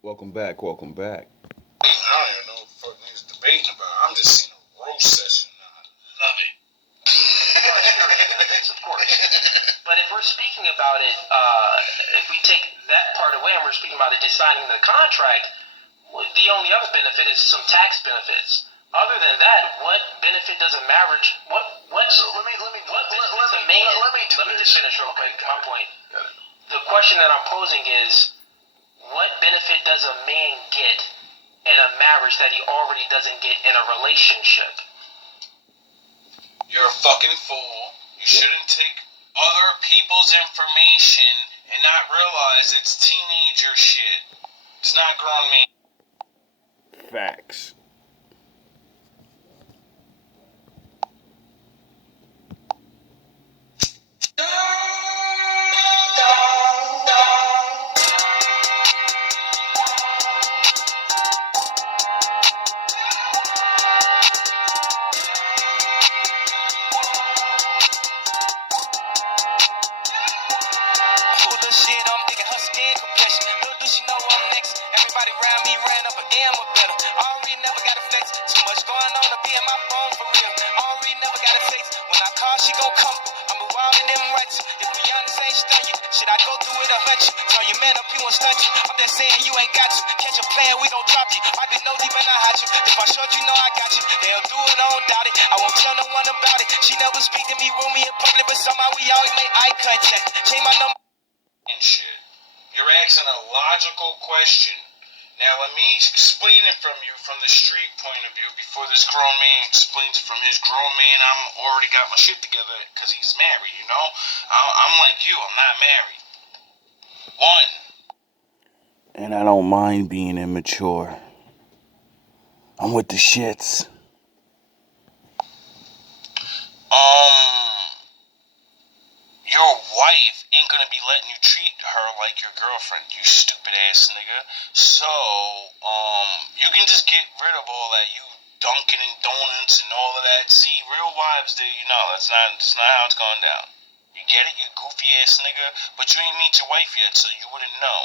Welcome back. Welcome back. I don't even know what the fuck niggas debating about. I'm just seeing a roast session now. I love it. Of course. But if we're speaking about it, if we take that part away and we're speaking about it just signing the contract, the only other benefit is some tax benefits. Other than that, what benefit does a marriage? So let me just finish real quick. My point. The question that I'm posing is, what benefit does a man get in a marriage that he already doesn't get in a relationship? You're a fucking fool. You shouldn't take other people's information and not realize it's teenager shit. It's not grown man. Facts. Everybody around me ran up again with better. Already never got a flex. Too much going on to be in my phone for real. Already never got a face. When I call, she gon' come through. I'm a wild in them rights. If we honest, ain't stun you. Should I go through it or hunt you? Tell your man up, you won't stunt you. I'm just saying you ain't got to. Catch a plan, we gon' drop you. I be no deep and I hide you. If I short you, know I got you. They'll do it, I don't doubt it. I won't tell no one about it. She never speak to me, roll me in public, but somehow we always make eye contact. Change my number. And shit. You're asking a logical question. Now let me explain it from you from the street point of view before this grown man explains it from his grown man. I'm already got my shit together because he's married, you know? I'm like you, I'm not married. One. And I don't mind being immature. I'm with the shits. Your wife ain't gonna be letting you treat her like your girlfriend, you stupid ass nigga. So, you can just get rid of all that, you Dunkin' and Donuts and all of that. See, real wives do, you know, that's not how it's going down. You get it, you goofy ass nigga? But you ain't meet your wife yet, so you wouldn't know.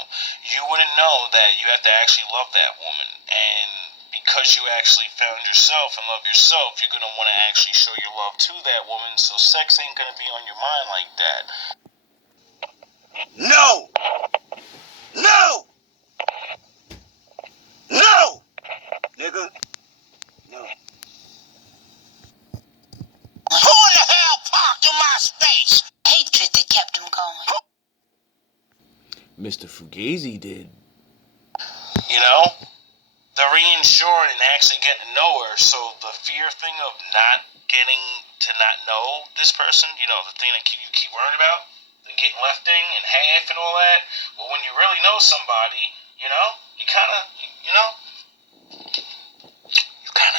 You wouldn't know that you have to actually love that woman. And because you actually found yourself and love yourself, you're gonna want to actually show your love to that woman, so sex ain't gonna be on your mind like that. No! No! No! Nigga. No. Who the hell parked in my space? Hatred that kept him going. Mr. Fugazi did. You know? The reinsuring and actually getting to know her, so the fear thing of not getting to not know this person, you know, the thing that you keep worrying about, the getting left thing and half and all that, well, when you really know somebody, you know, you kind of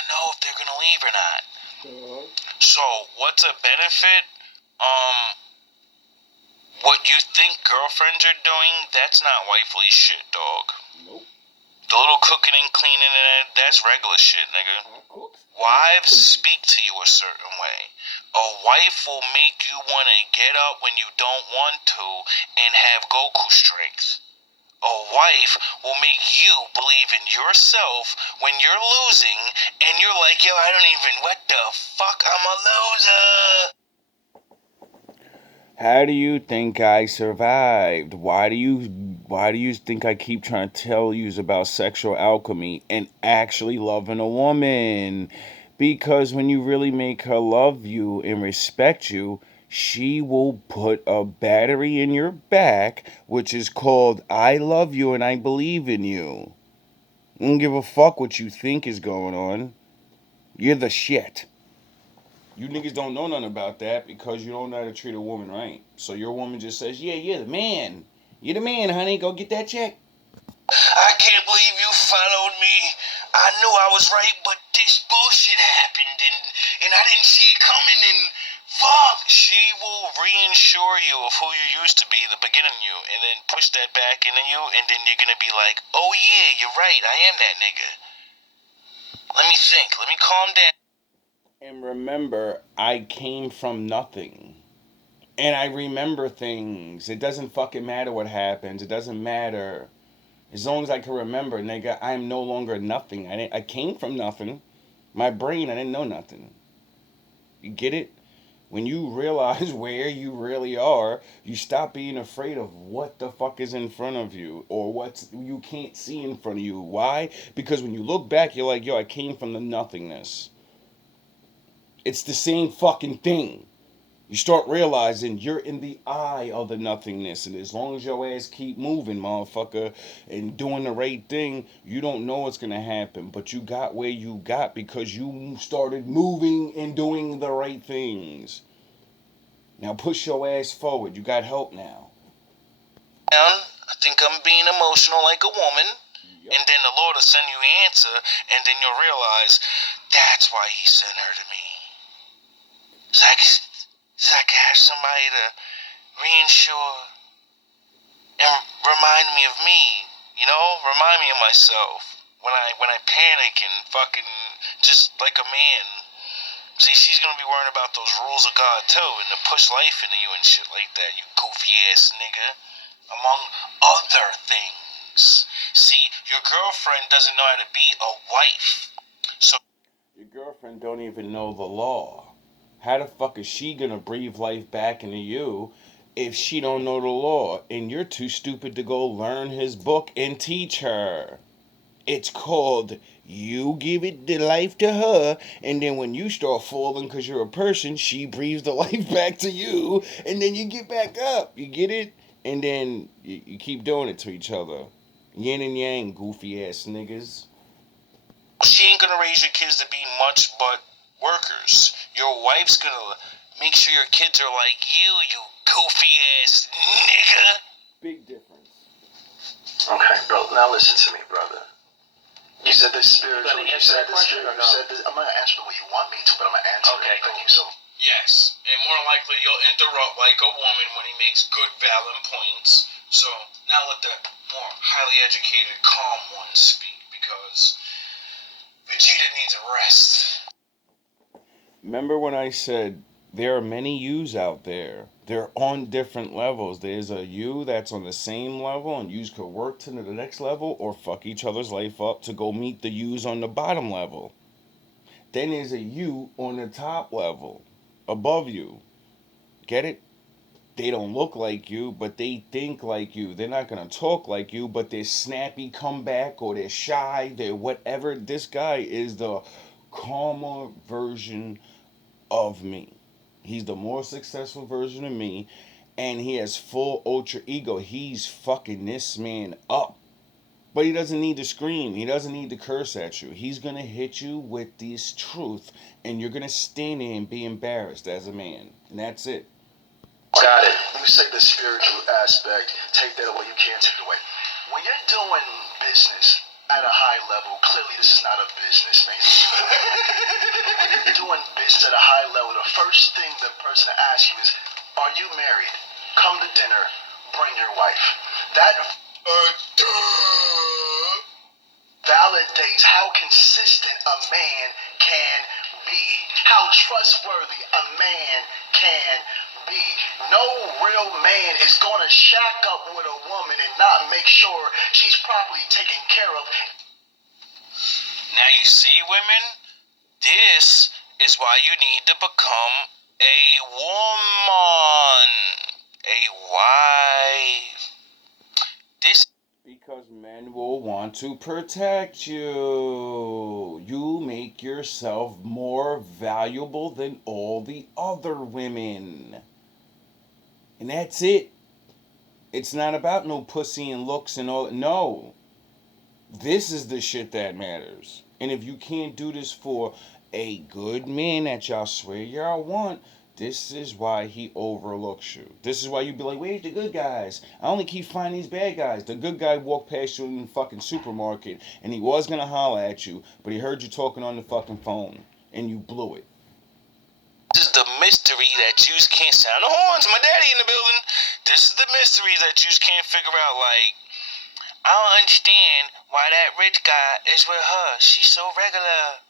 know if they're going to leave or not. So, what's a benefit? What you think girlfriends are doing, that's not wifely shit, dog. Nope. The little cooking and cleaning and that's regular shit, nigga. Wives speak to you a certain way. A wife will make you want to get up when you don't want to and have Goku strength. A wife will make you believe in yourself when you're losing and you're like, yo, I don't even, what the fuck, I'm a loser. How do you think I survived? Why do you think I keep trying to tell you about sexual alchemy and actually loving a woman? Because when you really make her love you and respect you, she will put a battery in your back, which is called I love you and I believe in you. I don't give a fuck what you think is going on. You're the shit. You niggas don't know nothing about that because you don't know how to treat a woman right. So your woman just says, yeah, you're the man. You're the man, honey. Go get that check. I can't believe you followed me. I knew I was right, but this bullshit happened, and I didn't see it coming, and fuck. She will reinsure you of who you used to be, the beginning you, and then push that back into you, and then you're gonna be like, oh yeah, you're right, I am that nigga. Let me think. Let me calm down. And remember, I came from nothing. And I remember things. It doesn't fucking matter what happens. It doesn't matter. As long as I can remember, nigga, I am no longer nothing. I came from nothing. My brain, I didn't know nothing. You get it? When you realize where you really are, you stop being afraid of what the fuck is in front of you or what you can't see in front of you. Why? Because when you look back, you're like, yo, I came from the nothingness. It's the same fucking thing. You start realizing you're in the eye of the nothingness, and as long as your ass keep moving, motherfucker, and doing the right thing, you don't know what's gonna happen, but you got where you got because you started moving and doing the right things. Now push your ass forward. You got help now. I think I'm being emotional like a woman. Yep. And then the Lord will send you an answer, and then you'll realize that's why He sent her to me. So I can have somebody to reinsure and remind me of me. You know, remind me of myself when I panic and fucking just like a man. See, she's gonna be worrying about those rules of God too, and to push life into you and shit like that. You goofy ass nigga. Among other things. See, your girlfriend doesn't know how to be a wife. So your girlfriend don't even know the law. How the fuck is she gonna breathe life back into you if she don't know the law? And you're too stupid to go learn his book and teach her. It's called you give it the life to her, and then when you start falling because you're a person, she breathes the life back to you, and then you get back up. You get it? And then you keep doing it to each other. Yin and yang, goofy ass niggas. she ain't gonna raise your kids to be much but workers. Your wife's gonna make sure your kids are like you goofy ass nigga. Big difference. Okay, bro. Now listen to me, brother. You said this spiritual. You said that question or no? I'm gonna answer the way you want me to, but I'm gonna answer Okay, it. Thank cool. you. So Yes, and more likely you'll interrupt like a woman when he makes good, valid points. So now let the more highly educated, calm one speak, because Vegeta needs a rest. Remember when I said there are many yous out there? They're on different levels. There's a you that's on the same level, and yous could work to the next level or fuck each other's life up to go meet the yous on the bottom level. Then there's a you on the top level, above you. Get it? They don't look like you, but they think like you. They're not gonna talk like you, but they're snappy comeback or they're shy. They're whatever. This guy is the calmer version of me. He's the more successful version of me, and he has full ultra ego. He's fucking this man up. But he doesn't need to scream. He doesn't need to curse at you. He's going to hit you with this truth, and you're going to stand there and be embarrassed as a man. And that's it. got it. You say the spiritual aspect. Take that away. You can't take it away. When you're doing business at a high level, clearly this is not a business, man. When you're doing business at a high level, the first thing the person asks you is, "Are you married? Come to dinner. Bring your wife." That validates how consistent a man can be, how trustworthy a man can be. No real man is going to shack up with a woman and not make sure she's properly taken care of. Now you see, women, this is why you need to become a woman, a wife. This Because men will want to protect you. You make yourself more valuable than all the other women. And that's it. It's not about no pussy and looks and all. No. This is the shit that matters. And if you can't do this for a good man that y'all swear y'all want, this is why he overlooks you. This is why you be like, where's the good guys? I only keep finding these bad guys. The good guy walked past you in the fucking supermarket and he was gonna holler at you, but he heard you talking on the fucking phone and you blew it. is the mystery that Jews can't sound the horns. My daddy in the building. This is the mystery that Jews can't figure out. Like, I don't understand why that rich guy is with her. She's so regular.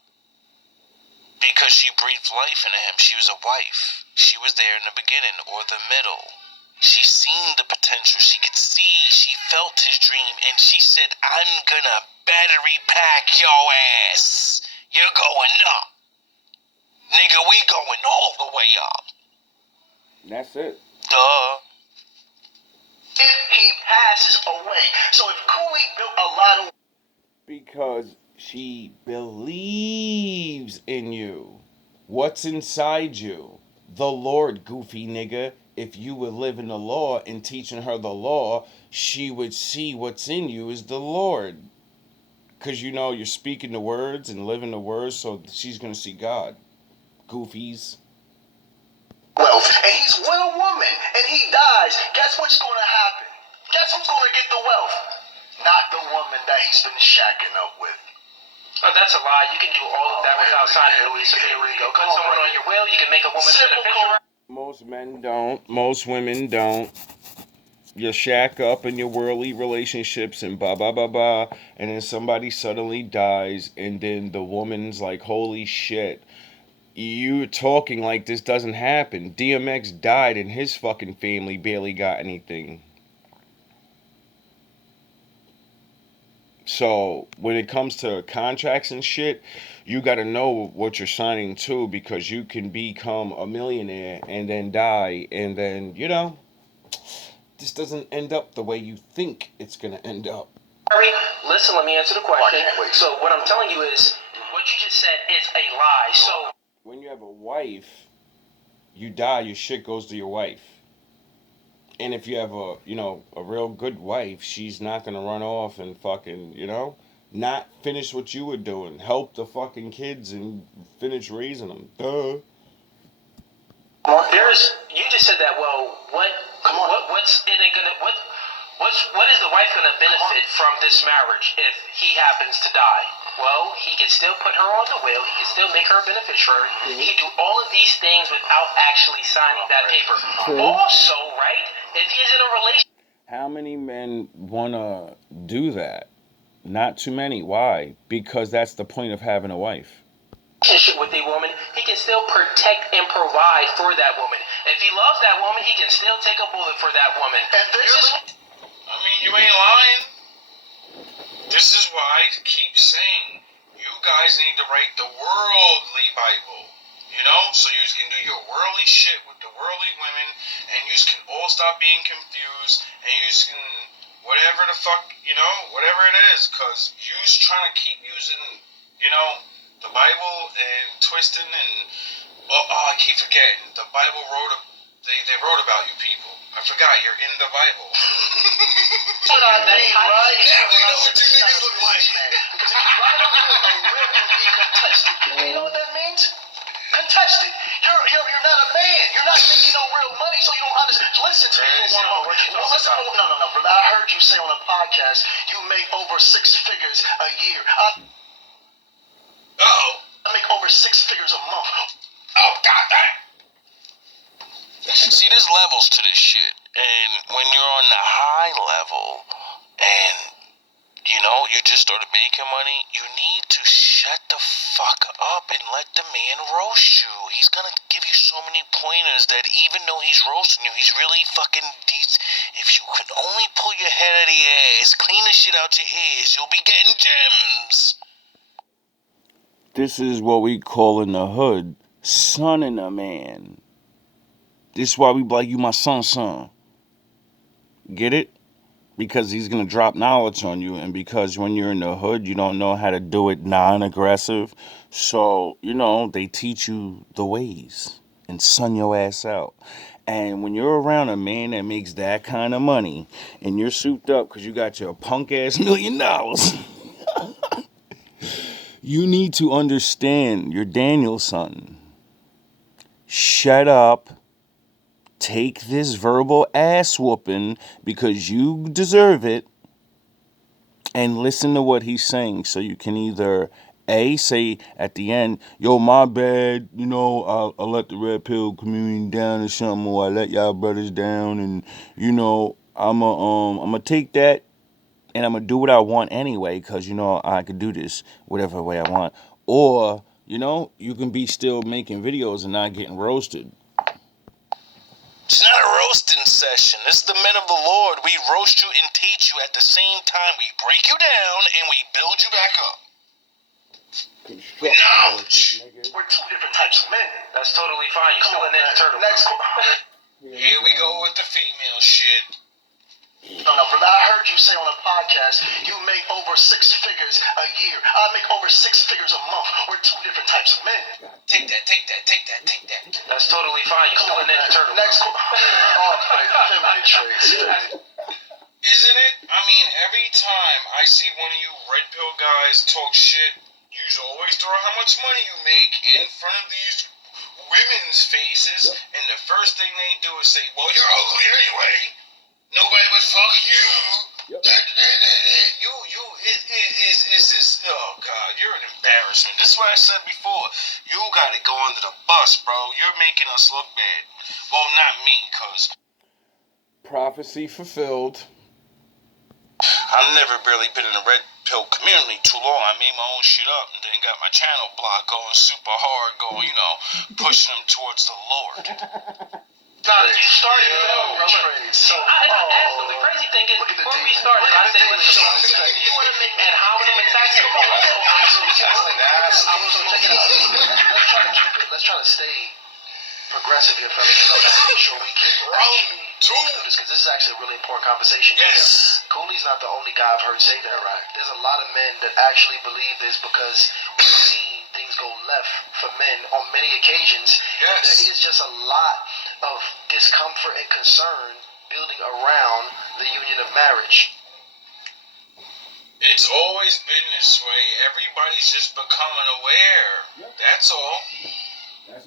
Because she breathed life into him. She was a wife. She was there in the beginning or the middle. She seen the potential. She could see. She felt his dream. And she said, I'm gonna battery pack your ass. You're going up. Nigga, we going all the way up. That's it. Duh. If he passes away. So if Cooley built a lot of... Because she believes in you. What's inside you? The Lord, goofy nigga. If you would live in the law and teaching her the law, she would see what's in you is the Lord. Because you know you're speaking the words and living the words, so she's going to see God. Goofies. wealth, and he's with a woman, and he dies, guess what's going to happen? Guess who's going to get the wealth? Not the woman that he's been shacking up with. Oh, that's a lie. You can do all of that without signing a lease agreement. You go cut someone on your will, you can make a woman a beneficiary. Most men don't. Most women don't. You shack up in your worldly relationships and blah, blah, blah, blah. And then somebody suddenly dies. And then the woman's like, holy shit. You're talking like this doesn't happen. DMX died and his fucking family barely got anything. So when it comes to contracts and shit, you got to know what you're signing to, because you can become a millionaire and then die, and then, you know, this doesn't end up the way you think it's going to end up. Listen, let me answer the question. So what I'm telling you is, what you just said is a lie. So when you have a wife, you die, your shit goes to your wife. And if you have a, you know, a real good wife, she's not going to run off and fucking, you know, not finish what you were doing. Help the fucking kids and finish raising them. Duh. You just said that. Well, what's it gonna what is the wife gonna benefit from this marriage if he happens to die? Well, he can still put her on the will. He can still make her a beneficiary. He can do all of these things without actually signing that paper. True. Also, right, if he is in a relationship. How many men want to do that? Not too many. Why? Because that's the point of having a wife. With a woman, he can still protect and provide for that woman. If he loves that woman, he can still take a bullet for that woman. And this is... I mean, you ain't lying. This is why I keep saying, you guys need to write the worldly Bible. You know? So you can do your worldly shit with the worldly women, and you can all stop being confused, and you can, whatever the fuck, you know, whatever it is, because you're trying to keep using, you know, the Bible and twisting and, I keep forgetting, the Bible they wrote about you people. I forgot, you're in the Bible. Now we know what you niggas look like. Because if you write a will can be contested. You know what that means? Contested. You're not a man. You're not making no real money, so you don't understand. Listen to me for one moment. No, brother. I heard you say on a podcast you make over 6 figures a year. I make over 6 figures a month. Oh, God, that. See, there's levels to this shit. And when you're on the high level and, you know, you just started making money, you need to shut the fuck up and let the man roast you. He's gonna give you so many pointers that even though he's roasting you, he's really fucking decent. If you could only pull your head out of your ass, clean the shit out your ears, you'll be getting gems. This is what we call in the hood, sonning a man. This is why we be like, you my son. Get it? Because he's going to drop knowledge on you. And because when you're in the hood, you don't know how to do it non-aggressive. So, you know, they teach you the ways and son your ass out. And when you're around a man that makes that kind of money and you're souped up because you got your punk ass $1 million, you need to understand your Daniel son. Shut up. Take this verbal ass whooping because you deserve it, and listen to what he's saying so you can either A, say at the end, yo, my bad, you know, I let the red pill community down or something, or I let y'all brothers down, and, you know, I'm gonna take that and I'm gonna do what I want anyway, because, you know, I could do this whatever way I want. Or, you know, you can be still making videos and not getting roasted. It's not a roasting session. This is the men of the Lord. We roast you and teach you at the same time. We break you down and we build you back up. Knowledge. We're two different types of men. That's totally fine. You're still a Ninja Turtle. Next. Here we go with the female shit. No, but I heard you say on a podcast you make over 6 figures a year. I make over 6 figures a month. We're two different types of men. Take that. That's totally fine. You're still a Ninja Turtle. Next. Isn't it? I mean, every time I see one of you red pill guys talk shit, you always throw how much money you make in front of these women's faces, and the first thing they do is say, well, you're ugly anyway. Nobody would fuck you. Yep. It's this, oh God, you're an embarrassment. This is what I said before. You got to go under the bus, bro. You're making us look bad. Well, not me, cause Prophecy fulfilled. I've never really been in the red pill community too long. I made my own shit up and then got my channel block going super hard, going, pushing them towards the Lord. Nah, you started So, I asked him. The crazy thing is, before we started, I said, listen, you want to make ad hominem attacks? Come on, let's go. check it out. Let's try to stay progressive here, fellas. I'm sure we can do this because this is actually a really important conversation. Yes. Cooley's not the only guy I've heard say that. Right. There's a lot of men that actually believe this because we've seen things go left for men on many occasions. Yes. There is just a lot of discomfort and concern building around the union of marriage. It's always been this way. Everybody's just becoming aware. Yep. That's all.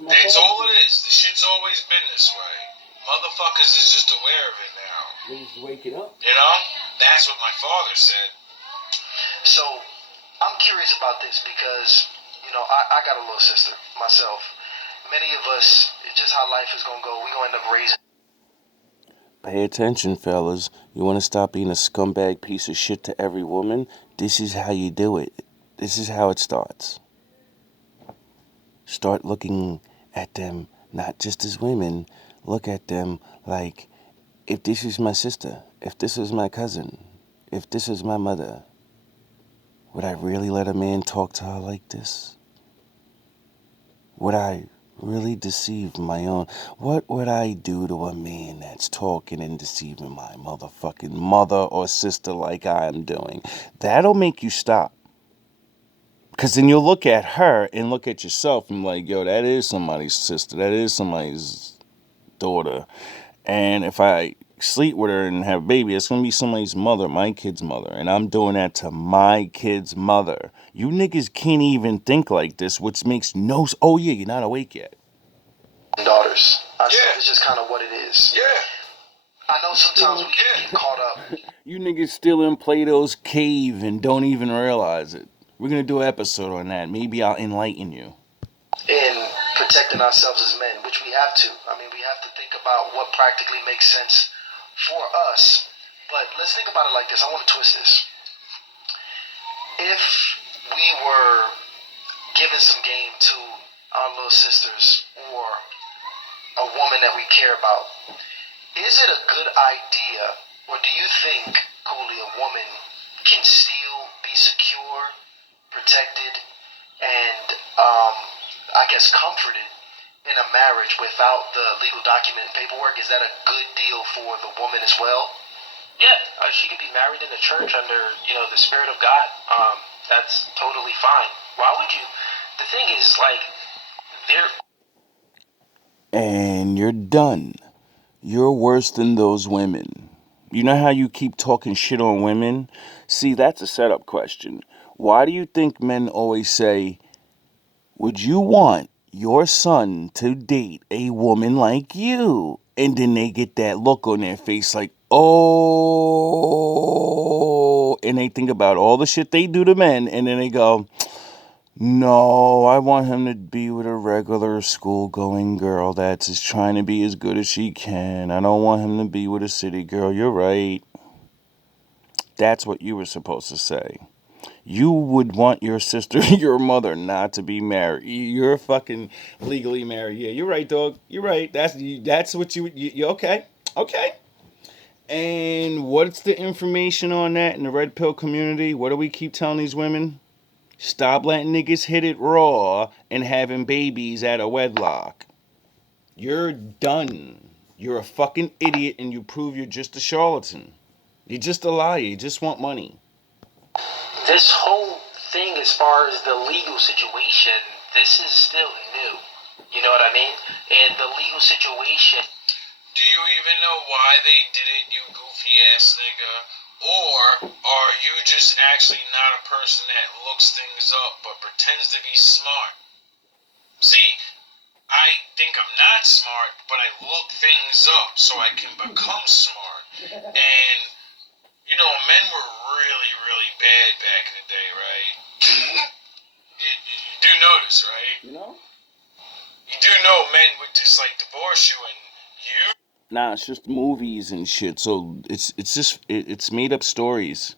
That's all it is. The shit's always been this way. Motherfuckers is just aware of it now. They're just waking up. That's what my father said. So, I'm curious about this because, I got a little sister myself. Many of us, just how life is going to go, we're going to end up raising. Pay attention, fellas. You want to stop being a scumbag piece of shit to every woman? This is how you do it. This is how it starts. Start looking at them not just as women. Look at them like, if this is my sister, if this is my cousin, if this is my mother, would I really let a man talk to her like this? Would I really deceive my own? What would I do to a man that's talking and deceiving my motherfucking mother or sister like I am doing? That'll make you stop. Because then you'll look at her and look at yourself and like, yo, that is somebody's sister. That is somebody's daughter. And if I sleep with her and have a baby, it's going to be somebody's mother, my kid's mother. And I'm doing that to my kid's mother. You niggas can't even think like this, which makes no... Oh, yeah, you're not awake yet. Daughters. It's just kind of what it is. Yeah. I know sometimes we get caught up. You niggas still in Plato's cave and don't even realize it. We're going to do an episode on that. Maybe I'll enlighten you. In protecting ourselves as men, which we have to. I mean, we have to think about what practically makes sense for us. But let's think about it like this. I want to twist this. If we were giving some game to our little sisters or a woman that we care about, is it a good idea, or do you think, Cooley, a woman can still be secure, protected, and I guess comforted in a marriage without the legal document and paperwork? Is that a good deal for the woman as well? Yeah, she could be married in the church under, the Spirit of God. That's totally fine. Why would you? The thing is, And you're done. You're worse than those women. You know how you keep talking shit on women? See, that's a setup question. Why do you think men always say, would you want your son to date a woman like you? And then they get that look on their face like, oh, and they think about all the shit they do to men, and then they go, no, I want him to be with a regular school-going girl that's just trying to be as good as she can. I don't want him to be with a city girl. You're right. That's what you were supposed to say. You would want your sister, your mother, not to be married. You're fucking legally married. Yeah, you're right, dog. You're right. That's what you okay. Okay. And what's the information on that in the red pill community? What do we keep telling these women? Stop letting niggas hit it raw and having babies out of wedlock. You're done. You're a fucking idiot and you prove you're just a charlatan. You're just a liar. You just want money. This whole thing, as far as the legal situation, this is still new. You know what I mean? And the legal situation. Do you even know why they did it, you goofy ass nigga? Or are you just actually not a person that looks things up but pretends to be smart? See, I think I'm not smart, but I look things up so I can become smart. And, you know, men were really, really bad back in the day, right? you do notice, right? You know? You do know men would just, like, divorce you and you Nah, it's just movies and shit. So it's made up stories.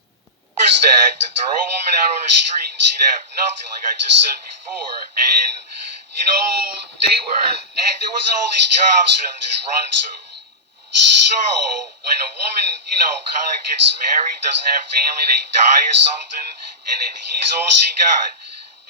use that to throw a woman out on the street and she'd have nothing, like I just said before. And, you know, there wasn't all these jobs for them to just run to. So, when a woman, you know, kind of gets married, doesn't have family, they die or something, and then he's all she got,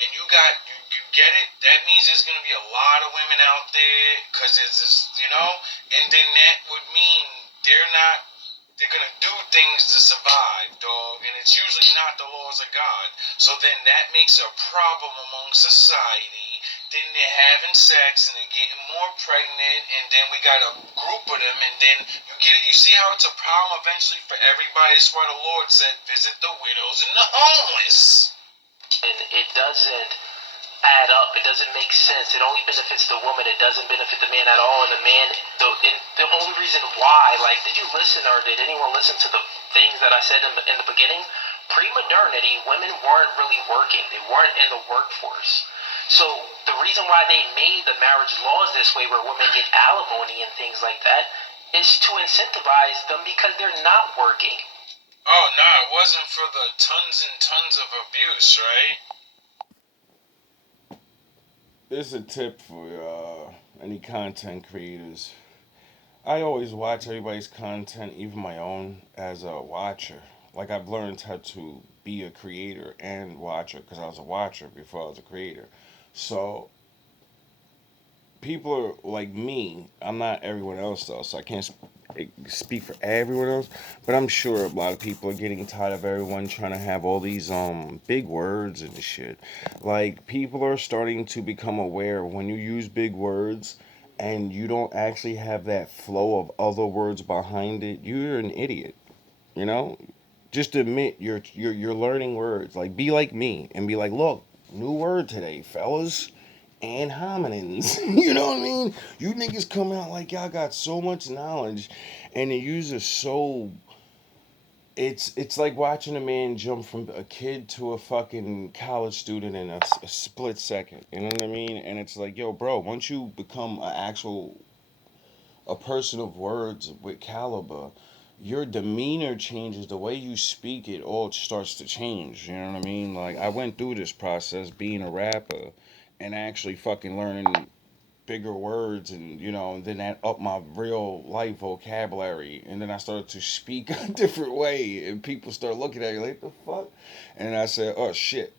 and you get it, that means there's going to be a lot of women out there, because there's this, you know, and then that would mean they're going to do things to survive, dog, and it's usually not the laws of God. So then that makes a problem among society. Then they're having sex and they're getting more pregnant, and then we got a group of them, and then you get it. You see how it's a problem eventually for everybody. That's why the Lord said, "Visit the widows and the homeless." And it doesn't add up. It doesn't make sense. It only benefits the woman. It doesn't benefit the man at all. And the only reason why, like, did you listen or did anyone listen to the things that I said in the beginning? Pre-modernity, women weren't really working. They weren't in the workforce. So the reason why they made the marriage laws this way, where women get alimony and things like that, is to incentivize them because they're not working. Oh no, it wasn't for the tons and tons of abuse, right? This is a tip for any content creators. I always watch everybody's content, even my own, as a watcher. Like I've learned how to be a creator and watcher because I was a watcher before I was a creator. So people are like me. I'm not everyone else though, so I can't speak for everyone else. But I'm sure a lot of people are getting tired of everyone trying to have all these big words and shit. Like people are starting to become aware when you use big words and you don't actually have that flow of other words behind it. You're an idiot. You know, just admit you're learning words. Like be like me and be like, look, new word today, fellas. And hominins. You know what I mean? You niggas come out like y'all got so much knowledge and the use is so it's like watching a man jump from a kid to a fucking college student in a split second. You know what I mean? And it's like, yo, bro, once you become a person of words with caliber, your demeanor changes, the way you speak, it all starts to change. You know what I mean? Like I went through this process being a rapper and actually fucking learning bigger words and and then that upped my real life vocabulary and then I started to speak a different way and people start looking at you like the fuck and I said, oh shit,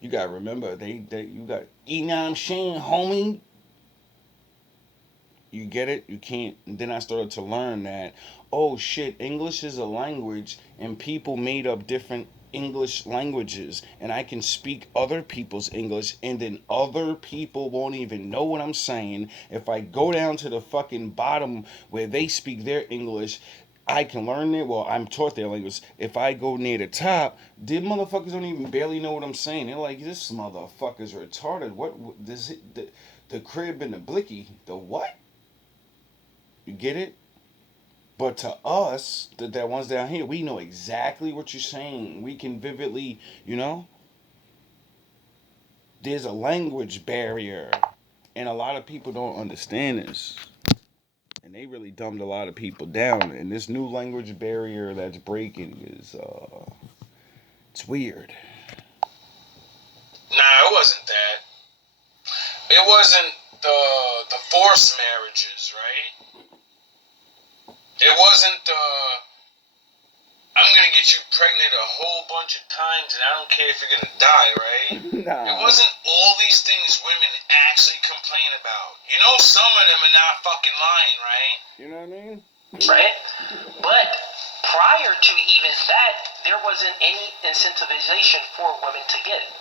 you gotta remember they you got, you know what I'm saying, homie. You get it? You can't. And then I started to learn that, oh shit, English is a language and people made up different English languages. And I can speak other people's English and then other people won't even know what I'm saying. If I go down to the fucking bottom where they speak their English, I can learn it. Well, I'm taught their language. If I go near the top, the motherfuckers don't even barely know what I'm saying. They're like, this motherfucker's retarded. What does it, the crib and the blicky? The what? You get it? But to us, that ones down here, we know exactly what you're saying. We can vividly, there's a language barrier. And a lot of people don't understand this. And they really dumbed a lot of people down. And this new language barrier that's breaking is, it's weird. It wasn't the forced marriages, right? It wasn't the I'm gonna get you pregnant a whole bunch of times and I don't care if you're gonna die, right? Nah. It wasn't all these things women actually complain about. You know, some of them are not fucking lying, right? You know what I mean? Right? But prior to even that, there wasn't any incentivization for women to get it.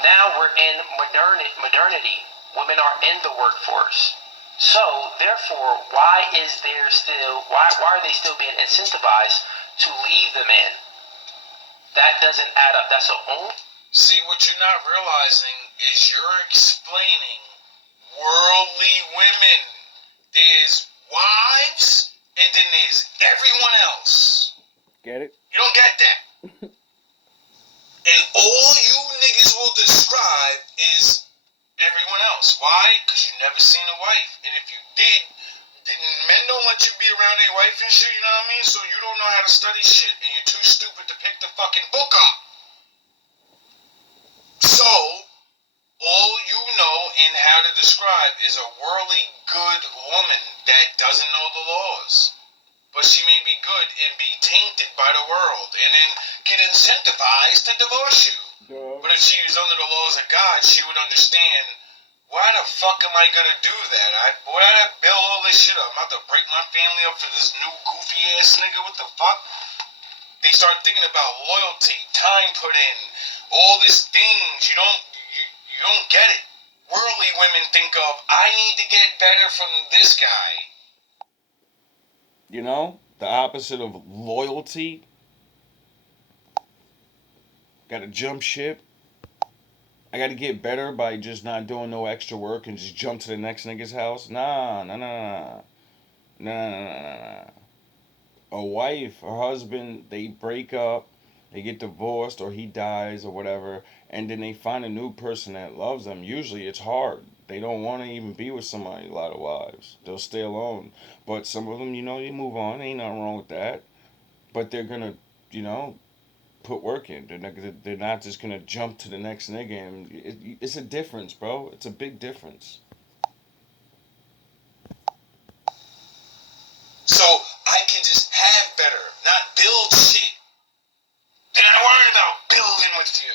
Now we're in modernity. Women are in the workforce. So, therefore, why are they still being incentivized to leave the man? That doesn't add up. That's the only. See, what you're not realizing is you're explaining worldly women. There's wives, and then there's everyone else. Get it? You don't get that. And all you niggas will describe is everyone else. Why? Because you never seen a wife. And if you did, then men don't let you be around their wife and shit, you know what I mean? So you don't know how to study shit, and you're too stupid to pick the fucking book up. So, all you know in how to describe is a worldly good woman that doesn't know the laws. But she may be good and be tainted by the world and then get incentivized to divorce you. Duh. But if she was under the laws of God, she would understand, why the fuck am I gonna do that? I build all this shit up. I'm about to break my family up for this new goofy ass nigga. What the fuck? They start thinking about loyalty, time put in, all these things. You don't get it. Worldly women think of, I need to get better from this guy. You know? The opposite of loyalty. Gotta jump ship. I gotta get better by just not doing no extra work and just jump to the next nigga's house. Nah. A wife, her husband, they break up, they get divorced, or he dies, or whatever, and then they find a new person that loves them. Usually it's hard. They don't want to even be with somebody, a lot of wives. They'll stay alone. But some of them, they move on. Ain't nothing wrong with that. But they're gonna, put work in. They're not just gonna jump to the next nigga. And it's a difference, bro. It's a big difference. So I can just have better, not build shit. They're not worried about building with you.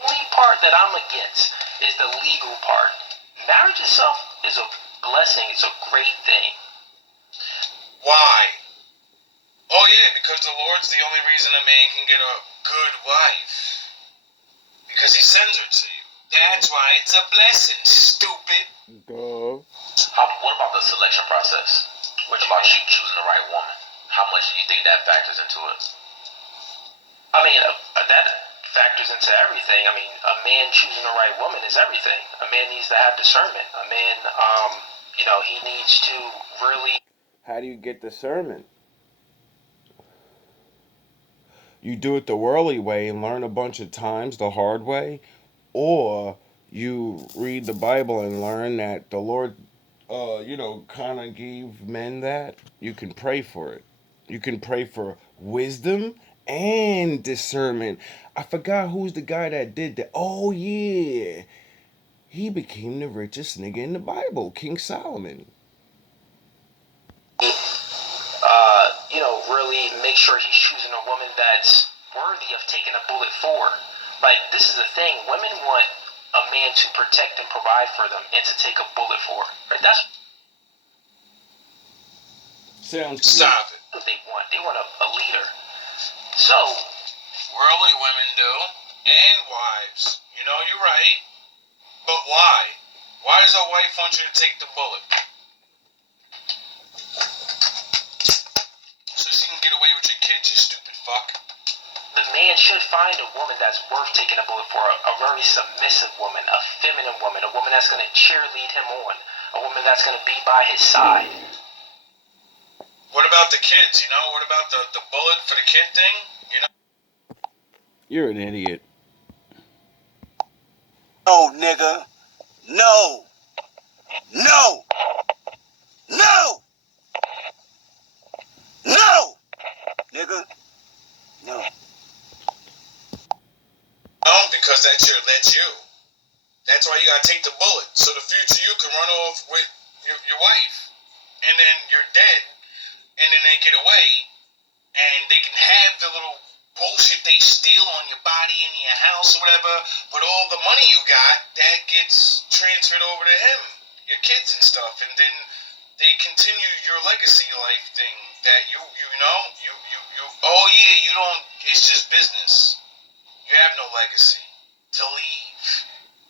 The only part that I'm against is the legal part. Marriage itself is a blessing. It's a great thing. Why? Oh yeah, because the Lord's the only reason a man can get a good wife. Because he sends her to you. That's why it's a blessing, stupid. Duh. What about the selection process? What about you choosing the right woman? How much do you think that factors into it? I mean, that factors into everything. I mean, a man choosing the right woman is everything. A man needs to have discernment. A man, he needs to really. How do you get discernment? You do it the worldly way and learn a bunch of times the hard way, or you read the Bible and learn that the Lord, kind of gave men that. You can pray for it. You can pray for wisdom and discernment. I forgot who's the guy that did that. Oh, yeah. He became the richest nigga in the Bible, King Solomon. Really make sure he's choosing a woman that's worthy of taking a bullet for. Like, this is the thing. Women want a man to protect and provide for them and to take a bullet for. Right? That's Sounds Stop it. what they want. They want a leader. So, Worldly women do. And wives. You're right. But why? Why does a wife want you to take the bullet? So she can get away with your kids, you stupid fuck. the man should find a woman that's worth taking a bullet for, a very submissive woman, a feminine woman, a woman that's going to cheerlead him on, a woman that's going to be by his side. What about the kids, What about the bullet for the kid thing? You're an idiot. No, nigga. No. No. No. No. Nigga. No. No, because that's you. That's why you gotta take the bullet. So the future you can run off with your wife. And then you're dead. And then they get away. And they can have the little bullshit they steal on your body in your house or whatever. But all the money you got, that gets transferred over to him. Your kids and stuff. And then they continue your legacy life thing. That you oh yeah, you don't, it's just business. You have no legacy to leave.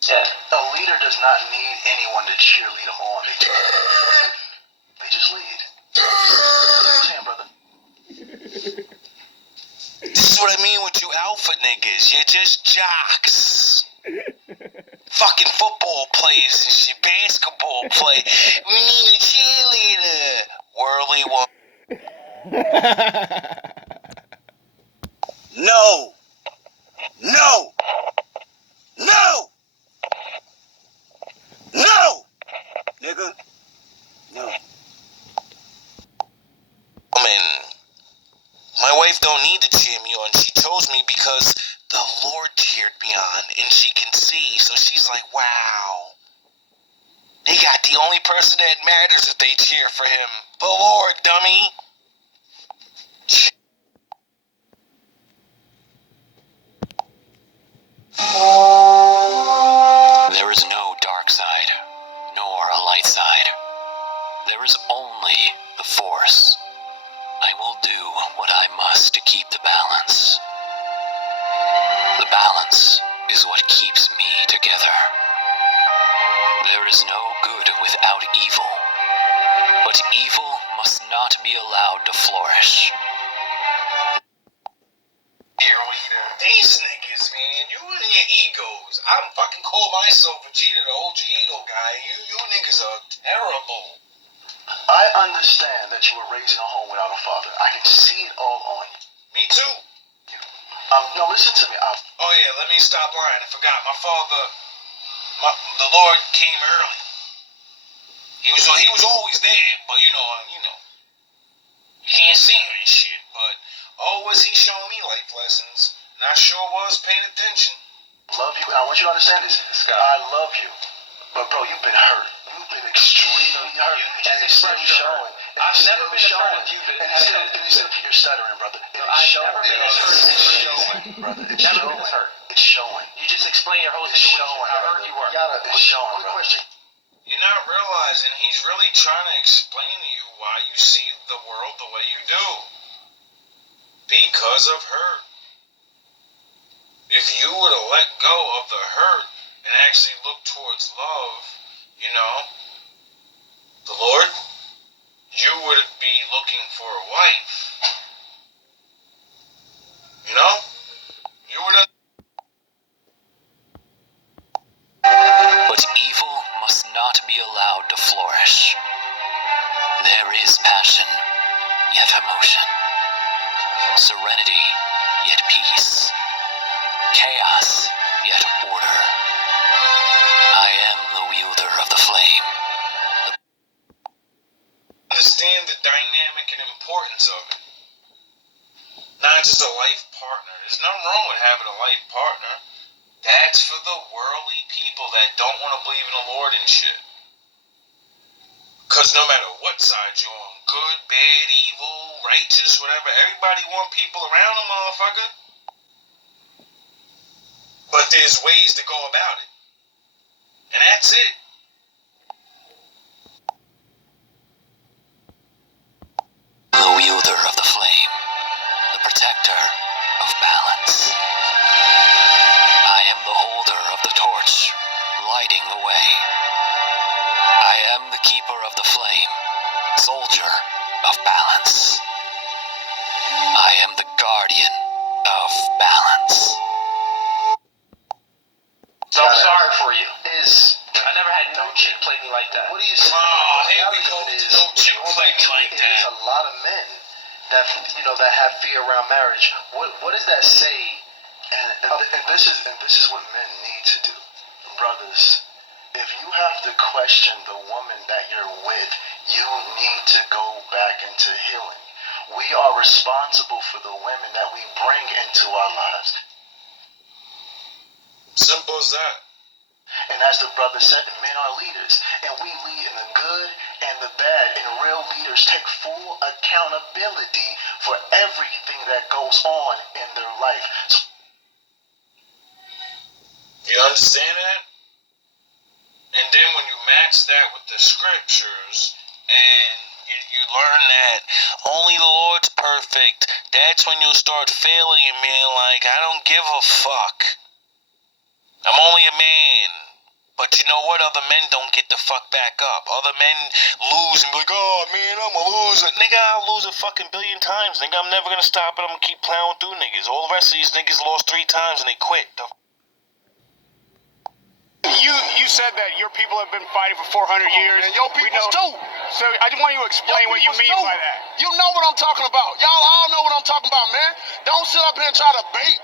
Yeah. A leader does not need anyone to cheerlead them on. They just lead. Damn, brother. This is what I mean with you alpha niggas. You're just jocks. Fucking football players and shit. Basketball play. We need a cheerleader. Whirly one. No. No. No. No. Nigga. No. My wife don't need to cheer me on. She chose me because the Lord cheered me on, and she can see. So she's like, wow. They got the only person that matters if they cheer for him. The Lord, dummy. There is no dark side, nor a light side. There is only the Force. I will do what I must to keep the balance. The balance is what keeps me together. There is no good without evil, but evil must not be allowed to flourish. These niggas, man, you and your egos. I'm fucking call myself Vegeta, the OG ego guy. You niggas are terrible. I understand that you were raised in a home without a father. I can see it all on you. Me too. No, listen to me. Oh yeah, let me stop lying. I forgot. My father, the Lord came early. He was always there, but you can't see him and shit. But was he showing me life lessons? And I sure was paying attention. Love you. I want you to understand this. Scott. I love you. But bro, you've been hurt. You've been extremely hurt. You just and it's still expressed your showing. hurt. I've never been as hurt as you've been. And it's still you're stuttering, brother. I've never been as hurt as It's you. showing, brother. It's Never showing. been as hurt. It's showing. You just explain your whole It's situation. showing. How hurt you were. It's showing, bro. question. You're not realizing he's really trying to explain to you why you see the world the way you do. Because of hurt. If you were to let go of the hurt and actually look towards love, the Lord, you would be looking for a wife. You would have. But evil must not be allowed to flourish. There is passion, yet emotion. Serenity, yet peace. Chaos, yet order. I am the wielder of the flame. Understand the dynamic and importance of it. Not just a life partner. There's nothing wrong with having a life partner. That's for the worldly people that don't want to believe in the Lord and shit. Because no matter what side you're on, good, bad, evil, righteous, whatever, everybody want people around them, motherfucker. But there's ways to go about it. And that's it. The wielder of the flame, the protector of balance. I am the holder of the torch, lighting the way. I am the keeper of the flame, soldier of balance. I am the guardian of balance. So I'm sorry for you. I never had no chick play me like that. What do you say? Here we go. No chick play me like It is that. a lot of men that have fear around marriage. What does that say? And this is what men need to do, brothers. If you have to question the woman that you're with, you need to go back into healing. We are responsible for the women that we bring into our lives. Simple as that. And as the brother said, men are leaders. And we lead in the good and the bad. And real leaders take full accountability for everything that goes on in their life. So, you understand that? And then when you match that with the scriptures, and you learn that only the Lord's perfect, that's when you'll start failing and being like, I don't give a fuck. I'm only a man. But you know what? Other men don't get the fuck back up. Other men lose and be like, oh man, I'm a loser. Nigga, I'll lose a fucking billion times. Nigga, I'm never gonna stop it. I'm gonna keep plowing through niggas. All the rest of these niggas lost 3 times and they quit. You said that your people have been fighting for 400 years. And your peoples too. So I just want you to explain what you mean by that. You know what I'm talking about. Y'all all know what I'm talking about, man. Don't sit up here and try to bait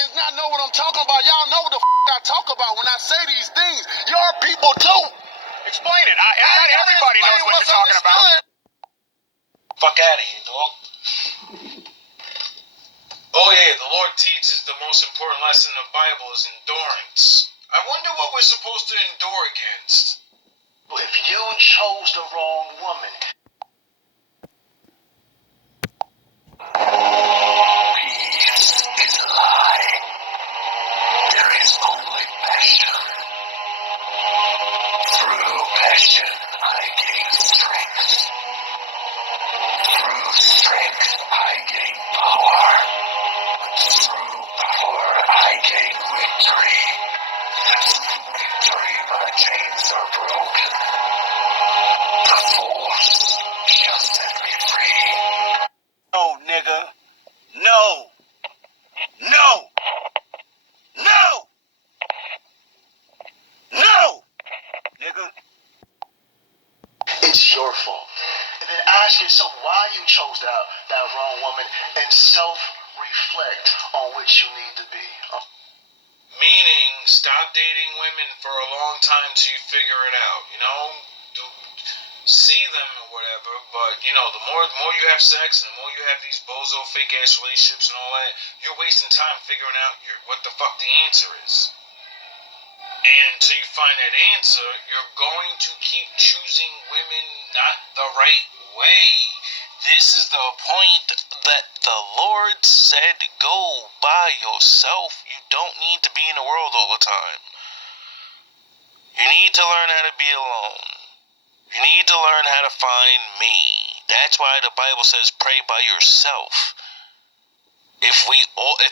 and not know what I'm talking about. Y'all know what the I talk about when I say these things. Your people too. Explain it. Not everybody knows what you're talking about. Fuck out of here, dog. Oh yeah, the Lord teaches the most important lesson in the Bible is endurance. I wonder what we're supposed to endure against. if you chose the wrong woman, Peace is a lie. There is only passion. Through passion, I gain strength. Through strength, I gain power. Through power, I gain victory. Through victory, my chains are broken. The force shall set me free. No, nigga. No. No. No. No. Nigga. it's your fault. And then ask yourself why you chose that wrong woman and self-reflect on which you need to be. Meaning, stop dating women for a long time till you figure it out. You know, see them or whatever. But you know, the more you have sex and the more you have these bozo fake ass relationships and all that, you're wasting time figuring out what the fuck the answer is. And until you find that answer, you're going to keep choosing women not the right way. This is the point that the Lord said, go by yourself. You don't need to be in the world all the time. You need to learn how to be alone. You need to learn how to find me. That's why the Bible says pray by yourself. If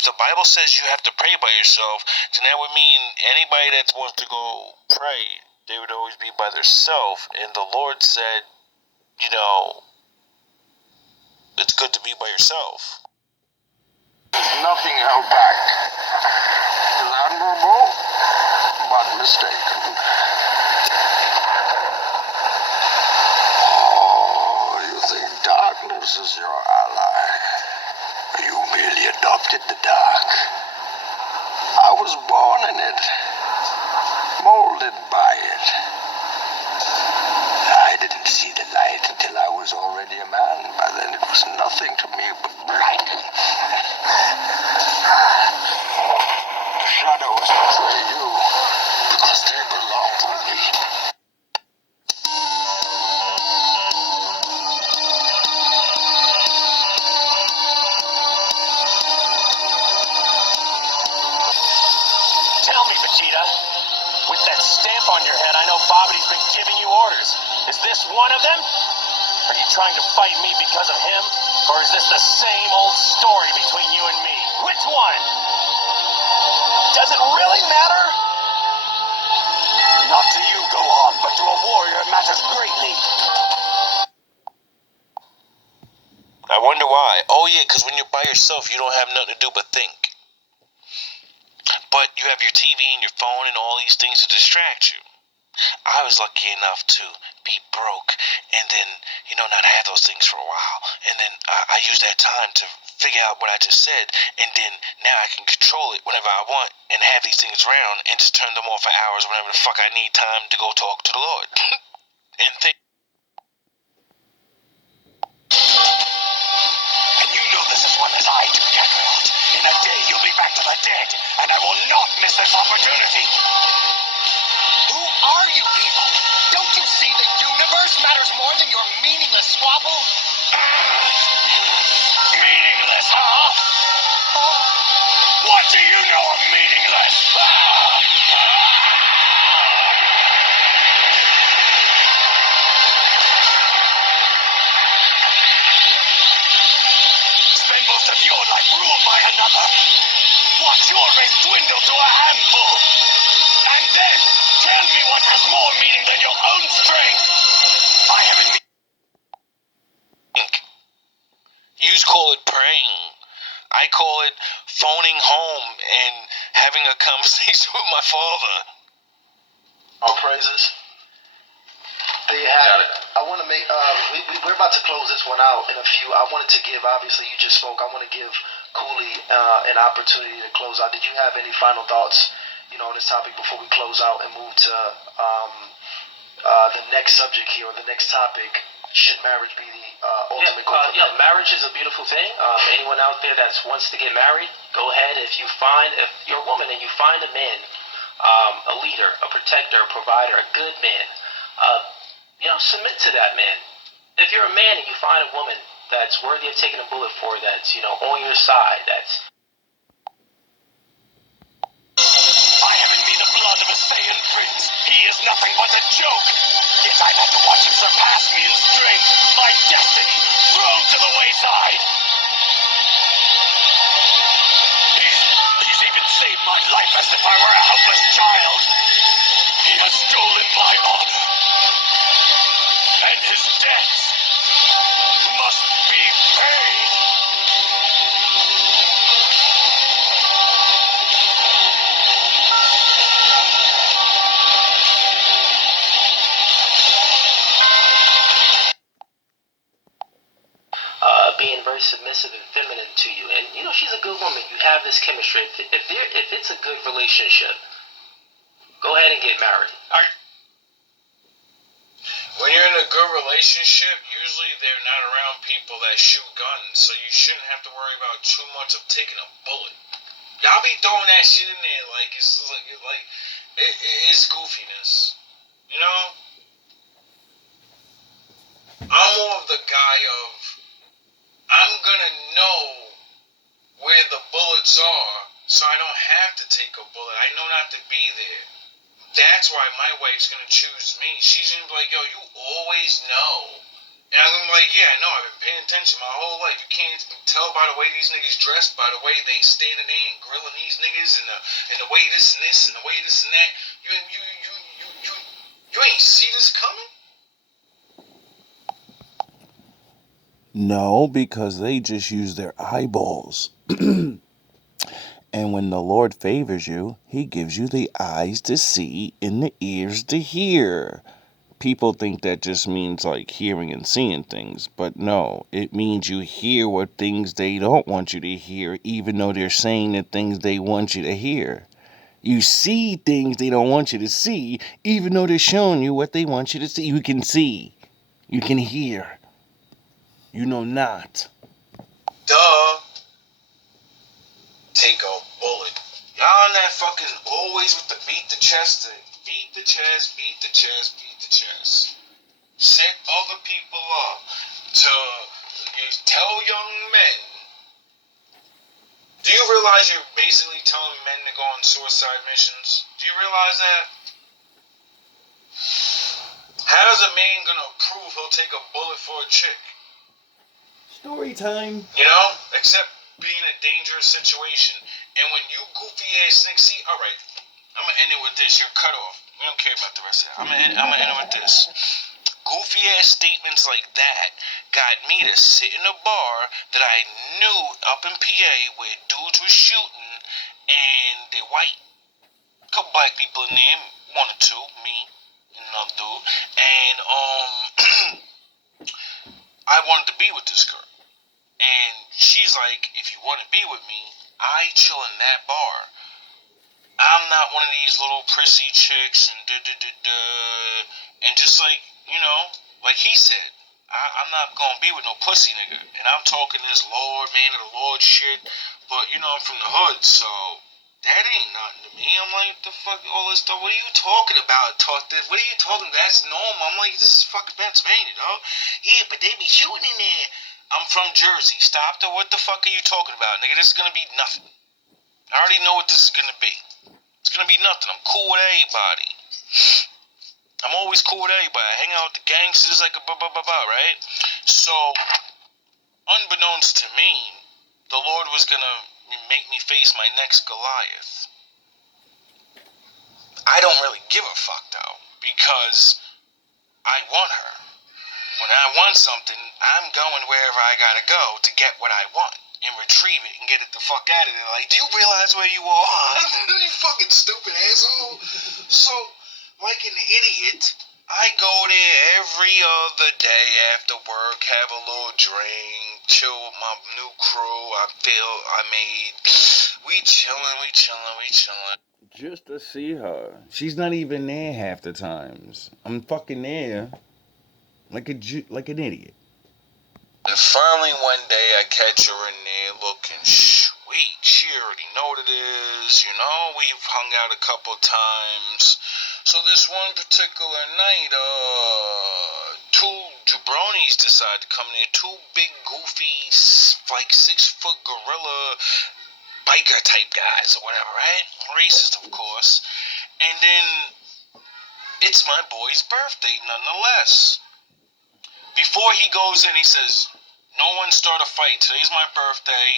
the Bible says you have to pray by yourself, then that would mean anybody that wants to go pray, they would always be by themselves. And the Lord said, you know, it's good to be by yourself. Nothing held back. Is admirable, but mistaken. Oh, you think darkness is your ally? You merely adopted the dark. I was born in it, molded by it. I didn't see the light until I was already a man. By then it was nothing to me but blinding. The shadows betray you because they belong to me. Tell me, Vegeta, with that stamp on your head, I know Bobity's been giving you orders. Is this one of them? Are you trying to fight me because of him? Or is this the same old story between you and me? Which one? Does it really matter? Not to you, Gohan, but to a warrior it matters greatly. I wonder why. Oh yeah, because when you're by yourself, you don't have nothing to do but think. But you have your TV and your phone and all these things to distract you. I was lucky enough to be broke and then, you know, not have those things for a while. And then I used that time to figure out what I just said. And then now I can control it whenever I want and have these things around and just turn them off for hours whenever the fuck I need time to go talk to the Lord. And think. And you know this as well as I do, Kakarot. In a day, you'll be back to the dead, and I will not miss this opportunity. are you people? Don't you see the universe matters more than your meaningless squabble? Meaningless, huh? What do you know of meaningless? Spend most of your life ruled by another. Watch your race dwindle to a handful. And then tell me what has more meaning than your own strength. I haven't. You call it praying. I call it phoning home and having a conversation with my father. All praises. There you have it. I want to make, we're about to close this one out in a few. I wanted to give, obviously you just spoke, I want to give Cooley an opportunity to close out. Did you have any final thoughts, on this topic before we close out and move to the next subject here, or the next topic? Should marriage be the ultimate goal? Yeah, marriage is a beautiful thing. Anyone out there that wants to get married, go ahead. If you're a woman and you find a man, a leader, a protector, a provider, a good man, submit to that man. If you're a man and you find a woman that's worthy of taking a bullet for, that's, on your side, that's... I have in me the blood of a Saiyan prince. He is nothing but a joke. Yet I've had to watch him surpass me in strength. My destiny thrown to the wayside. He's even saved my life as if I were a helpless child. He has stolen my honor. And his debts must be paid. Being very submissive and feminine to you, and she's a good woman. You have this chemistry. If it's a good relationship, go ahead and get married. When you're in a good relationship, usually they're not around people that shoot guns, so you shouldn't have to worry about too much of taking a bullet. Y'all be throwing that shit in there like it's goofiness, I'm more of the guy of, I'm gonna know where the bullets are, so I don't have to take a bullet. I know not to be there. That's why my wife's gonna choose me. She's gonna be like, yo, you always know. And I'm gonna be like, yeah, I know, I've been paying attention my whole life. You can't tell by the way these niggas dress, by the way they standing there and grilling these niggas, and the way this and this, and the way this and that. You ain't see this coming? No, because they just use their eyeballs. And when the Lord favors you, he gives you the eyes to see and the ears to hear. People think that just means like hearing and seeing things, but no, it means you hear what things they don't want you to hear, even though they're saying the things they want you to hear. You see things they don't want you to see, even though they're showing you what they want you to see. You can see. You can hear. You know not. Duh. Take a bullet. Y'all on that fucking always with the beat the chest thing. Beat the chest, beat the chest, beat the chest. Set other people up to tell young men. Do you realize you're basically telling men to go on suicide missions? Do you realize that? How is a man gonna prove he'll take a bullet for a chick? Story time. Except be in a dangerous situation. And when you goofy ass niggas, see, alright, I'm gonna end it with this. You're cut off. We don't care about the rest of it. I'm gonna end it with this. Goofy ass statements like that got me to sit in a bar that I knew up in PA where dudes were shooting and they're white. A couple black people in there, one or two, me and another dude. And I wanted to be with this girl. And she's like, if you want to be with me, I chill in that bar. I'm not one of these little prissy chicks and and just like, like he said, I'm not gonna be with no pussy nigga. And I'm talking this Lord, man of the Lord shit, but I'm from the hood, so That ain't nothing to me. I'm like, what the fuck, all this stuff? What are you talking about? What are you talking about? That's normal. I'm like, this is fucking Pennsylvania, dog. Yeah, but they be shooting in there. I'm from Jersey. Stop the, what the fuck are you talking about, nigga? This is gonna be nothing. I already know what this is gonna be. It's gonna be nothing. I'm cool with everybody. I'm always cool with everybody. I hang out with the gangsters like a right? So, unbeknownst to me, the Lord was gonna make me face my next Goliath. I don't really give a fuck though, because I want her. When I want something, I'm going wherever I gotta go to get what I want and retrieve it and get it the fuck out of there. Like, do you realize where you are? You fucking stupid asshole. So, like an idiot, I go there every other day after work, have a little drink, chill with my new crew. We chillin'. Just to see her. She's not even there half the times. I'm fucking there like like an idiot. And finally one day I catch her in there looking sweet. She already know what it is, you know, we've hung out a couple times. So this one particular night, two jabronis decide to come in there. Two big goofy, like 6-foot gorilla biker type guys or whatever, right? Racist, of course. And then it's my boy's birthday nonetheless. Before he goes in, he says, no one start a fight. Today's my birthday.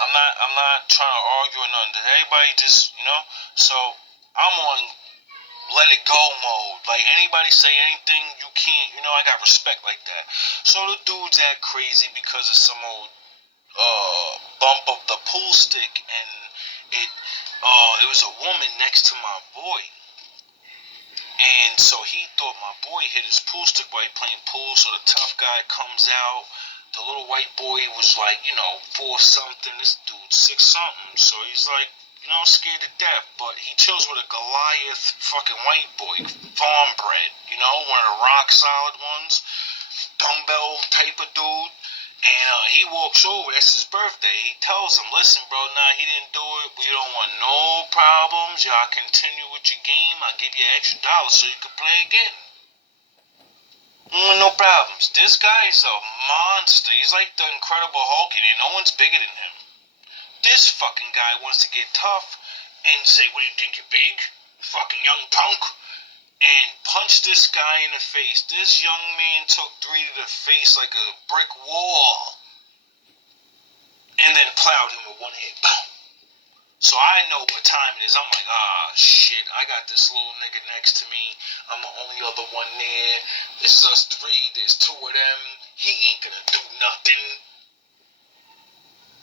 I'm not trying to argue or nothing. Everybody just, you know? So I'm on let it go mode. Like, anybody say anything, you can't, you know, I got respect like that. So the dudes act crazy because of some old bump of the pool stick, and it was a woman next to my boy. And so he thought my boy hit his pool stick while he playing pool, so the tough guy comes out. The little white boy was like, 4 something. This dude's 6 something. So he's like, scared to death. But he chills with a Goliath fucking white boy, farm bred, one of the rock solid ones, dumbbell type of dude. And he walks over. That's his birthday. He tells him, listen, bro, nah, he didn't do it. We don't want no problems. Y'all continue with your game. I'll give you an extra $1 so you can play again. No problems. This guy is a monster. He's like the Incredible Hulk, and no one's bigger than him. This fucking guy wants to get tough and say, what do you think, you're big? Fucking young punk. And punched this guy in the face. This young man took 3 to the face like a brick wall. And then plowed him with one hit. Boom. So I know what time it is. I'm like, shit, I got this little nigga next to me. I'm the only other one there. It's us 3. There's 2 of them. He ain't gonna do nothing.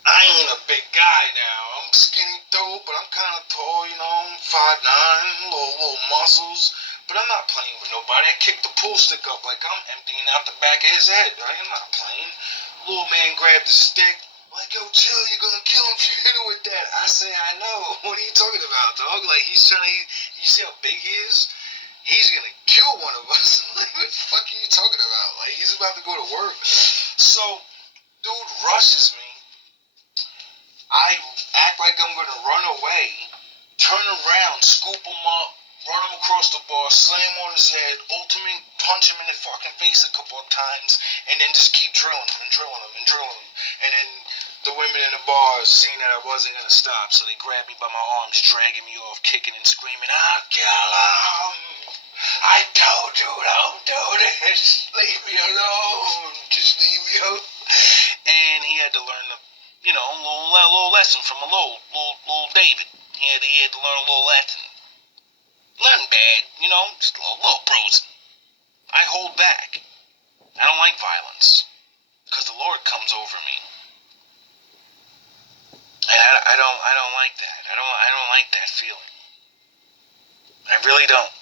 I ain't a big guy now. I'm skinny though, but I'm kind of tall, I'm 5'9", little muscles. But I'm not playing with nobody. I kicked the pool stick up like I'm emptying out the back of his head. Right? I'm not playing. Little man grabbed the stick. Like, yo, chill, you're gonna kill him if you hit him with that. I say, I know. What are you talking about, dog? Like, you see how big he is? He's gonna kill one of us. Like, what the fuck are you talking about? Like, he's about to go to work. So, dude rushes me. I act like I'm gonna run away, turn around, scoop him up, run him across the bar, slam on his head, ultimate punch him in the fucking face a couple of times, and then just keep drilling him. And then the women in the bar seeing that I wasn't gonna stop, so they grabbed me by my arms, dragging me off, kicking and screaming, I'll kill him! I told you don't do this! Leave me alone! Just leave me alone! And he had to learn a little lesson from a little David. He had to learn a little lesson. Nothing bad, just a little bruising. I hold back. I don't like violence, because the Lord comes over me. And I don't like that. I don't like that feeling. I really don't.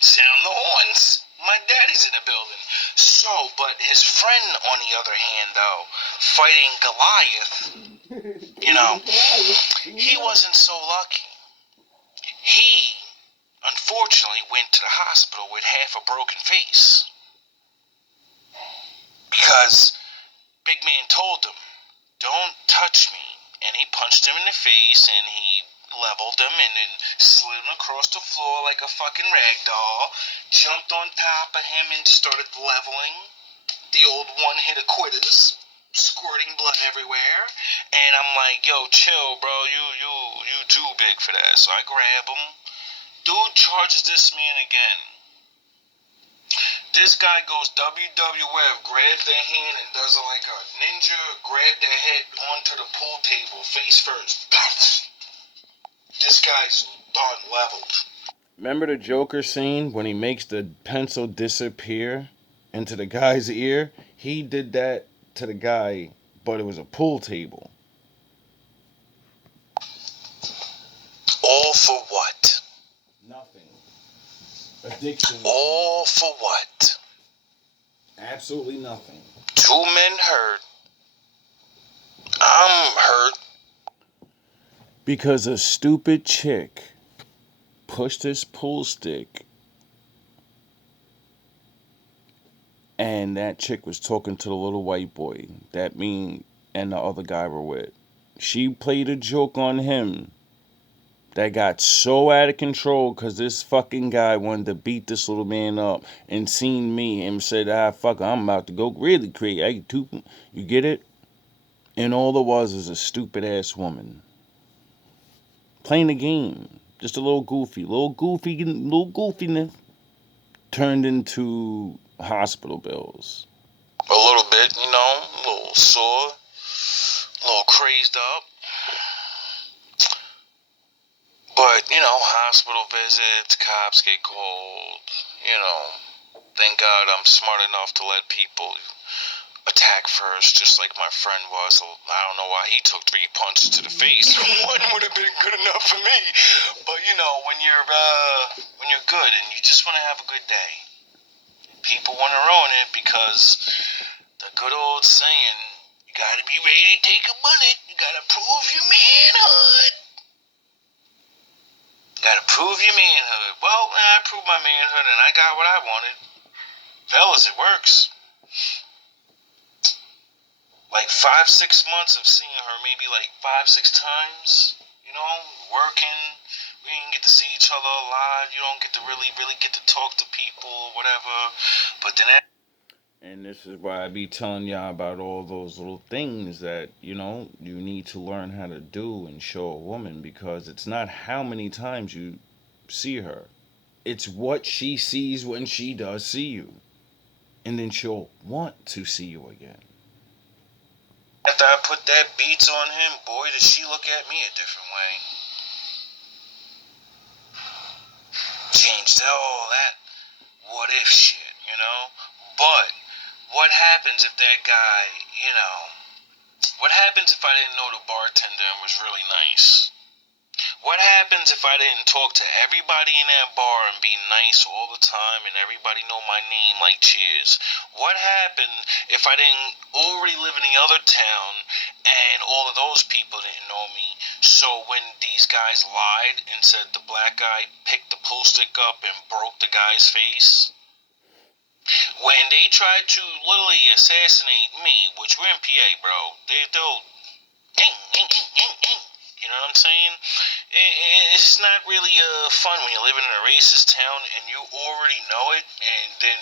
Sound the horns. My daddy's in the building. So, but his friend, on the other hand, though, fighting Goliath, he wasn't so lucky. He, unfortunately, went to the hospital with half a broken face. Because Big Man told him, don't touch me. And he punched him in the face, and he leveled him, and then slid him across the floor like a fucking rag doll, jumped on top of him and started leveling the old one-hit quitters, squirting blood everywhere. And I'm like, yo, chill, bro, you too big for that. So I grab him. Dude charges this man again. This guy goes WWF, grabs their hand and does it like a ninja, grab their head onto the pool table, face first. This guy's done, leveled. Remember the Joker scene when he makes the pencil disappear into the guy's ear? He did that to the guy, but it was a pool table. All for what? Nothing. Addiction. All for what? Absolutely nothing. 2 men hurt. I'm hurt. Because a stupid chick pushed his pool stick, and that chick was talking to the little white boy that me and the other guy were with. She played a joke on him that got so out of control because this fucking guy wanted to beat this little man up and seen me and said, fuck, I'm about to go really crazy. You get it? And all there was a stupid ass woman playing a game. Just a little goofiness turned into hospital bills. A little bit, a little sore, a little crazed up. But, hospital visits, cops get called, thank God I'm smart enough to let people attack first, just like my friend was. I don't know why he took 3 punches to the face. One would have been good enough for me. But, when you're good and you just want to have a good day, people want to ruin it because the good old saying, you got to be ready to take a bullet. You got to prove your manhood. Gotta prove your manhood. Well, I proved my manhood and I got what I wanted. Fellas, it works. Like 5-6 months of seeing her, maybe like 5-6 times, working. We didn't get to see each other a lot. You don't get to really get to talk to people, whatever. But then and this is why I be telling y'all about all those little things that, you need to learn how to do and show a woman, because it's not how many times you see her. It's what she sees when she does see you. And then she'll want to see you again. after I put that beats on him, boy, did she look at me a different way. Changed all that what if shit, But what happens if that guy, what happens if I didn't know the bartender and was really nice? What happens if I didn't talk to everybody in that bar and be nice all the time and everybody know my name like Cheers? What happened if I didn't already live in the other town and all of those people didn't know me? So when these guys lied and said the black guy picked the pool stick up and broke the guy's face, when they tried to literally assassinate me, which we're in PA, bro, they'll you know what I'm saying? It's not really fun when you're living in a racist town and you already know it, and then,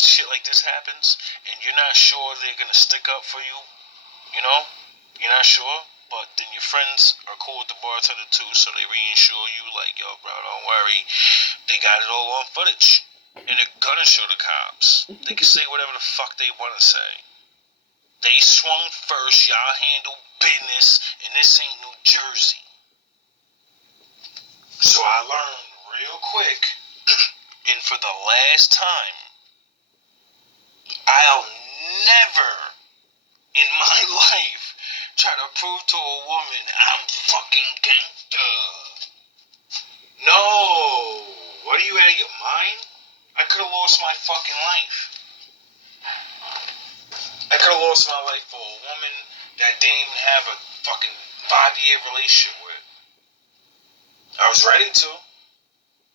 shit like this happens, and you're not sure they're going to stick up for you, You're not sure, but then your friends are cool with the bartender too, so they reinsure you, like, yo, bro, don't worry. They got it all on footage, and they're going to show the cops. They can say whatever the fuck they want to say. They swung first, y'all handle business, and this ain't New Jersey. So I learned real quick, and for the last time, I'll never in my life try to prove to a woman I'm fucking gangsta. No, what are you, out of your mind? I could have lost my fucking life. I could have lost my life for a woman that didn't even have a fucking 5-year relationship with. I was ready to.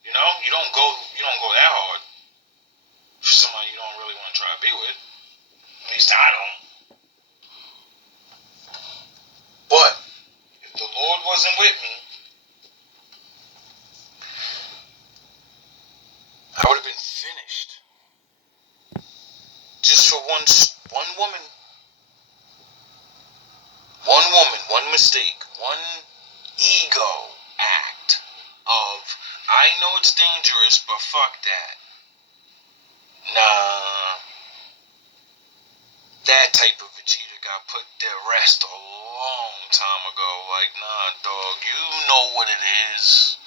You don't go that hard for somebody you don't really want to try to be with. At least I don't. But if the Lord wasn't with me, finished. Just for one woman. One woman, one mistake, one ego act of, I know it's dangerous, but fuck that. Nah. That type of Vegeta got put to rest a long time ago. Like, nah, dog, you know what it is.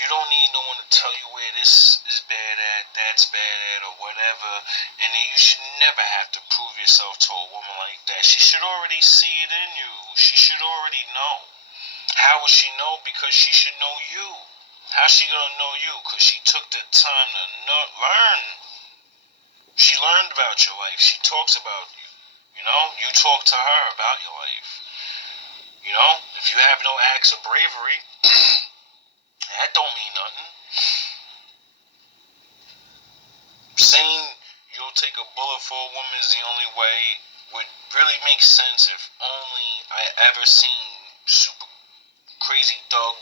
You don't need no one to tell you where this is bad at, that's bad at, or whatever. And then you should never have to prove yourself to a woman like that. She should already see it in you. She should already know. How would she know? Because she should know you. How's she gonna know you? Because she took the time to learn. She learned about your life. She talks about you. You know? You talk to her about your life. You know? If you have no acts of bravery, that don't mean nothing. Saying you'll take a bullet for a woman is the only way would really make sense if only I ever seen super crazy thug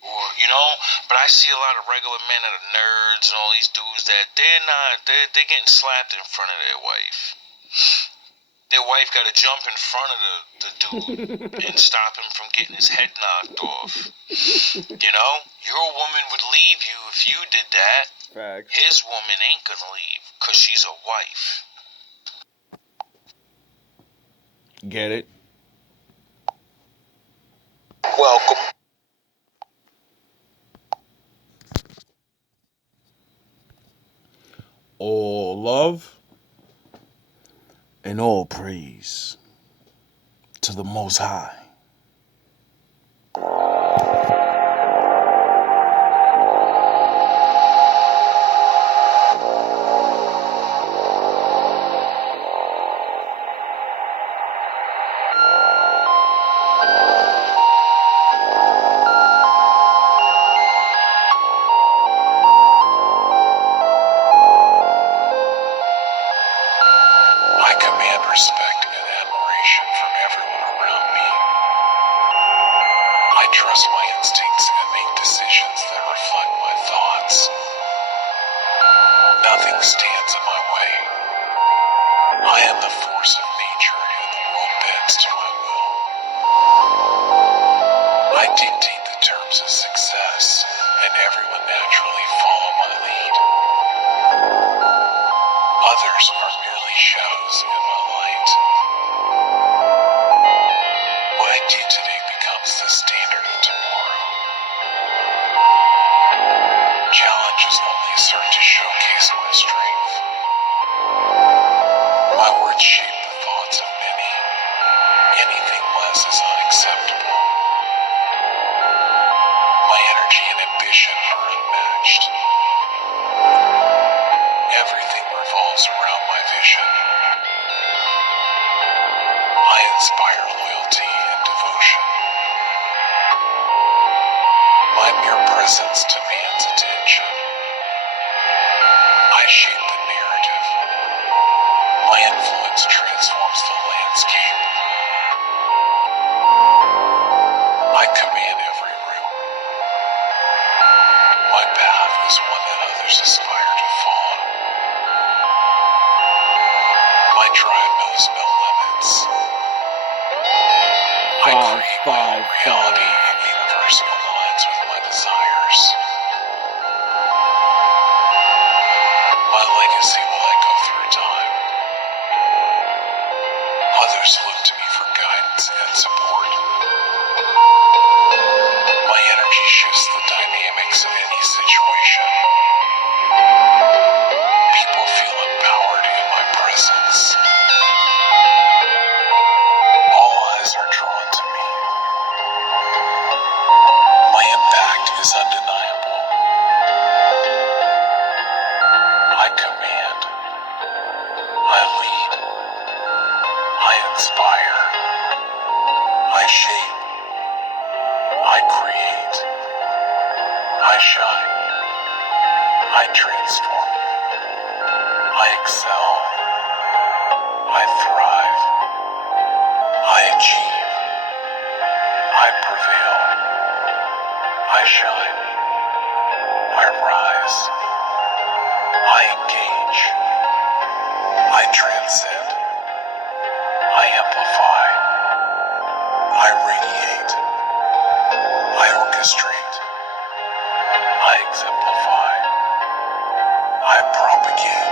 or, you know, but I see a lot of regular men that are nerds and all these dudes that they're getting slapped in front of their wife. Their wife got to jump in front of the dude and stop him from getting his head knocked off. You know, your woman would leave you if you did that. Facts. His woman ain't gonna leave because she's a wife. Get it? Welcome. All love and all praise to the Most High. I command respect and admiration from everyone around me. I trust my instincts and make decisions that reflect my thoughts. Nothing stands in my way. I am the force of nature and the world bends to my will. I dictate the terms of success and everyone naturally follow my lead. Others are merely shadows in my light. What I do today becomes the standard of tomorrow. Challenges only serve to showcase my strength. My words shape the thoughts of many. Anything less is unacceptable. My energy and ambition are unmatched. Everything revolves around my vision. I inspire loyalty and devotion. My mere presence demands attention. I shape the narrative. My influence transforms the landscape. I command every room. My path is one that others aspire to follow. My drive knows no limits. I create my own reality and universe aligns with my desires. My legacy will echo through time. Others look to me for guidance and support. My energy shifts the dynamics of any situation. People feel empowered in my presence. All eyes are drawn to me. My impact is undeniable. I command. I lead. I inspire. I shape. I create. I shine. I transform. I excel. I thrive. I achieve. I prevail. I shine. I rise. I I engage. I transcend. I amplify. I radiate. I orchestrate. I exemplify. I propagate.